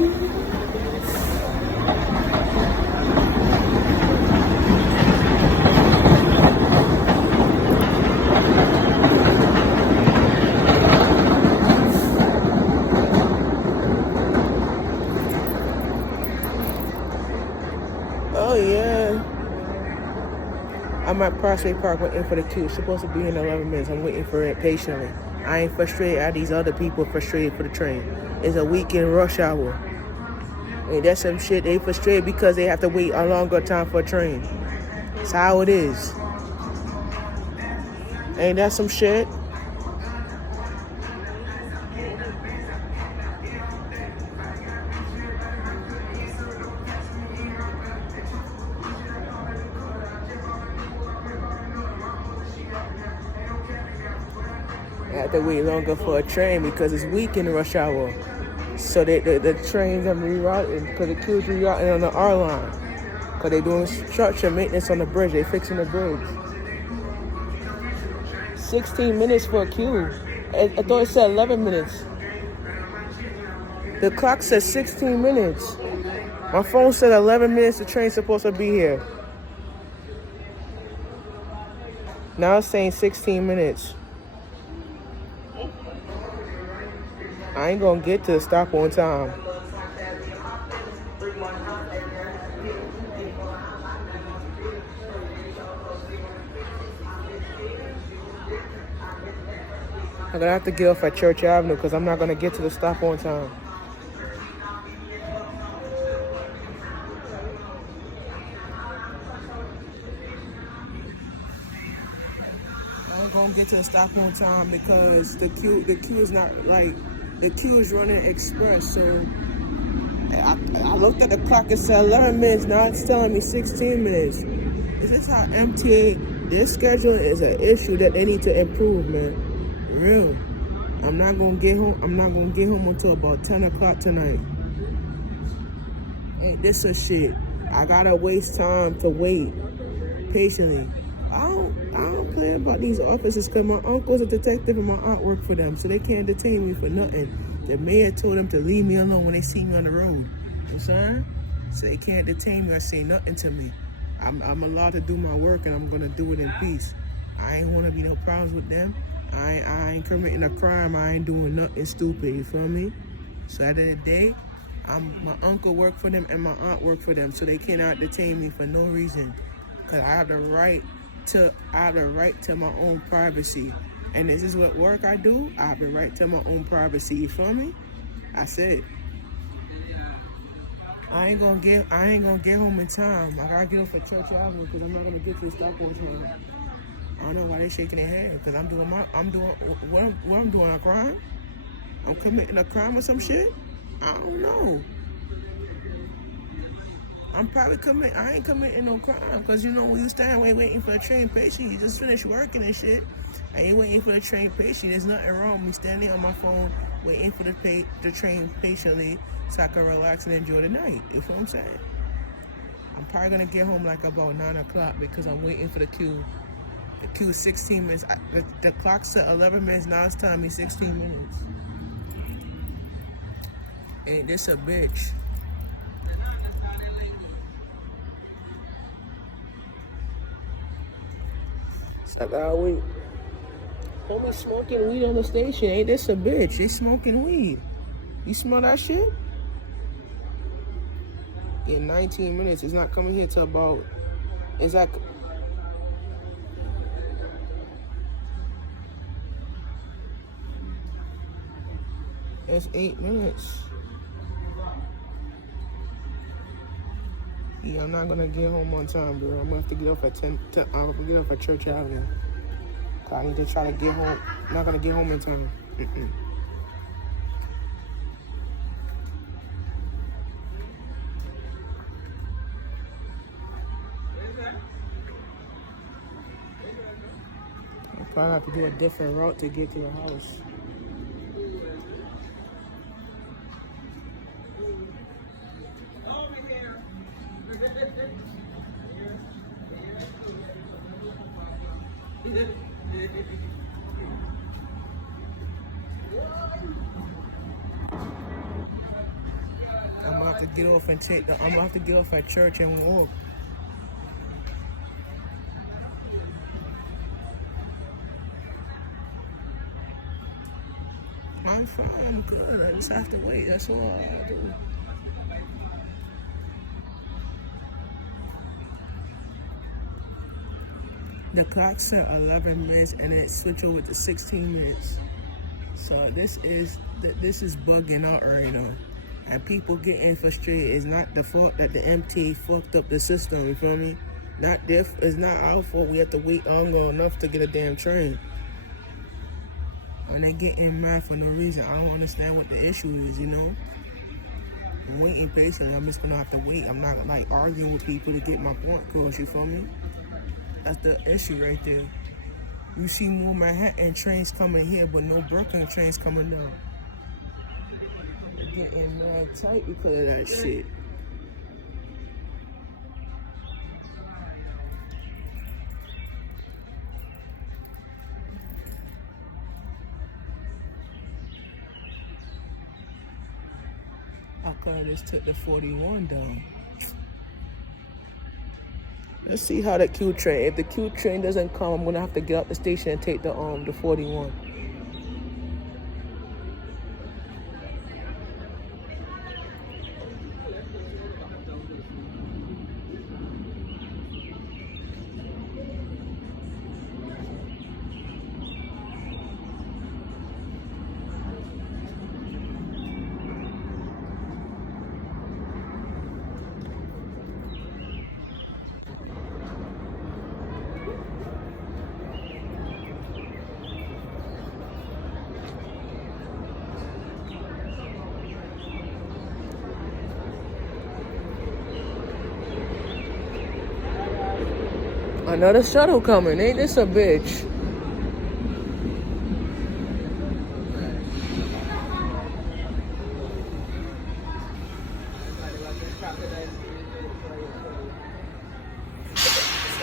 Oh yeah. I'm at Prospect Park waiting for the queue. It's supposed to be in 11 minutes. I'm waiting for it patiently. I ain't frustrated at these other people frustrated for the train. It's a weekend rush hour. And that's some shit. They frustrated because they have to wait a longer time for a train. That's how it is. Ain't that some shit? They have to wait longer for a train because it's weekend rush hour. So the trains are rerouting because the queue's rerouting on the R line. Because they're doing structure maintenance on the bridge. They're fixing the bridge. 16 minutes for a queue. I thought it said 11 minutes. The clock says 16 minutes. My phone said 11 minutes the train's supposed to be here. Now it's saying 16 minutes. I ain't gonna get to the stop on time. I'm gonna have to get off at Church Avenue because I'm not gonna get to the stop on time. I ain't gonna get to the stop on time because the queue is not like the queue is running express. So I looked at the clock. It said 11 minutes. Now it's telling me 16 minutes. This is how MTA, their schedule is an issue that they need to improve, man. Real. I'm not gonna get home until about 10 o'clock tonight. Ain't this a shit? I gotta waste time to wait patiently. I don't play about these officers because my uncle's a detective and my aunt work for them, so they can't detain me for nothing. The mayor told them to leave me alone when they see me on the road. You know what I'm saying? So they can't detain me or say nothing to me. I'm allowed to do my work and I'm gonna do it in peace. I ain't wanna be no problems with them. I ain't committing a crime. I ain't doing nothing stupid. You feel me? So at the end of the day, my uncle worked for them and my aunt worked for them, so they cannot detain me for no reason. Cause I have the right to my own privacy. And this is what work I do. I have the right to my own privacy. You feel me? I said I ain't gonna get home in time. I gotta get off at Church Avenue because I'm not gonna get to the stop on time. I don't know why they shaking their head because I'm doing what I'm doing, a crime? I'm committing a crime or some shit? I don't know. I ain't committing no crime because you know when you stand waiting for a train patient, you just finish working and shit. I ain't waiting for the train patient. There's nothing wrong with me standing on my phone waiting for the train patiently so I can relax and enjoy the night. You feel what I'm saying? I'm probably gonna get home like about 9 o'clock because I'm waiting for the queue. The queue is 16 minutes. The clock said 11 minutes. Now it's telling me 16 minutes. Ain't this a bitch? So I gotta wait. Homie smoking weed on the station. Ain't this a bitch? They smoking weed. You smell that shit? In 19 minutes. It's not coming here till about... It's like... It's 8 minutes. Yeah, I'm not gonna get home on time, bro. I'm gonna have to get off at 10. I'm gonna get off at Church Avenue. I need to try to get home. I'm not gonna get home in time. I probably have to do a different route to get to the house. have to get off and I'm gonna have to get off at church and walk. I'm fine, I'm good. I just have to wait. That's all I do. The clock said 11 minutes and it switched over to 16 minutes. So this is bugging out right now. And people getting frustrated. It's not the fault that the MTA fucked up the system, you feel me? It's not our fault we have to wait longer enough to get a damn train. And they getting mad for no reason. I don't understand what the issue is, you know? I'm waiting patiently. I'm just gonna have to wait. I'm not like arguing with people to get my point across, you feel me? That's the issue right there. You see more Manhattan trains coming here, but no Brooklyn trains coming down. You're getting mad tight because of that shit. I could have just took the 41 down. Let's see how the Q train. If the Q train doesn't come, I'm gonna have to get out the station and take the 41. Another shuttle coming, ain't this a bitch? See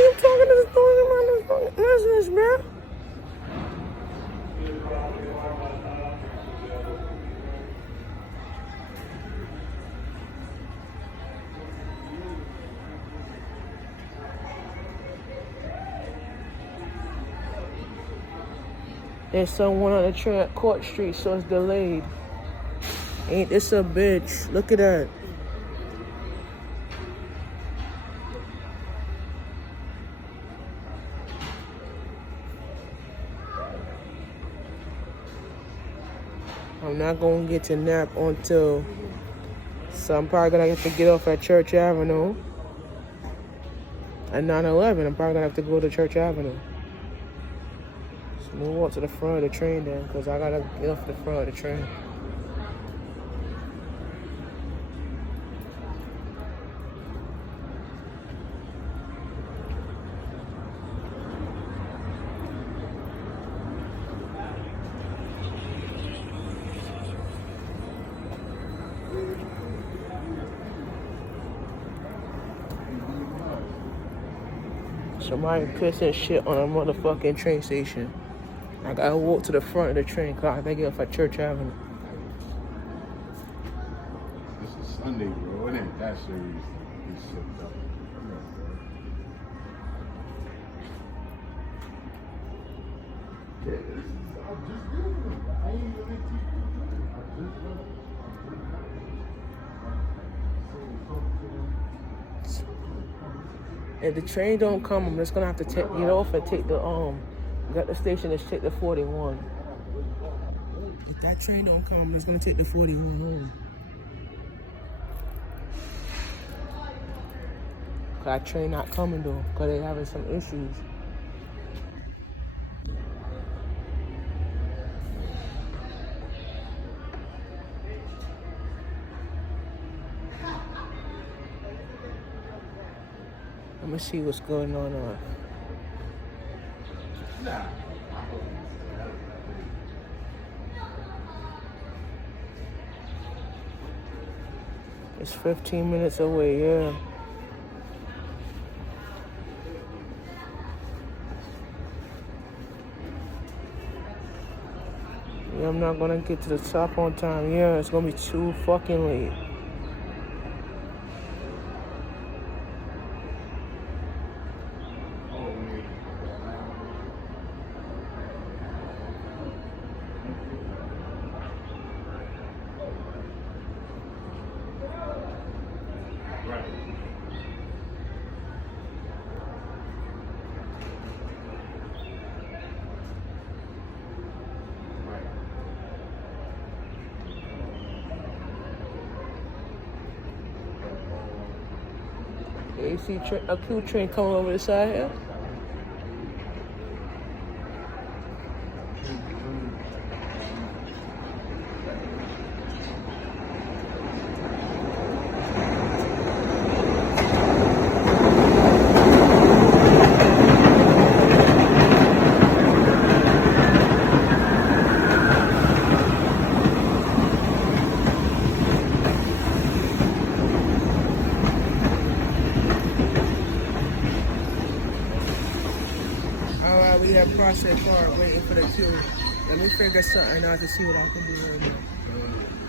him talking to this dog about this business, bro. There's someone on the train at Court Street, so it's delayed. Ain't this a bitch? Look at that. I'm not gonna get to nap until, so I'm probably gonna have to get off at Church Avenue. At 9/11, I'm probably gonna have to go to Church Avenue. We'll walk to the front of the train then, because I gotta get off the front of the train. Somebody pissing shit on a motherfucking train station. I gotta walk to the front of the train because I gotta get off at Church Avenue. This is Sunday, bro. It ain't that serious. This shit, though. If the train don't come, I'm just gonna have to get off and take the got the station to take the 41. If that train don't come, I'm just gonna take the 41 home. That train not coming though, cause they having some issues. Let me see what's going on. It's 15 minutes away, yeah. Yeah, I'm not gonna get to the top on time. Yeah, it's gonna be too fucking late. You see a Q train coming over the side here? Alright, we have crossed that car waiting for the queue. Let me figure something out to see what I can do right now.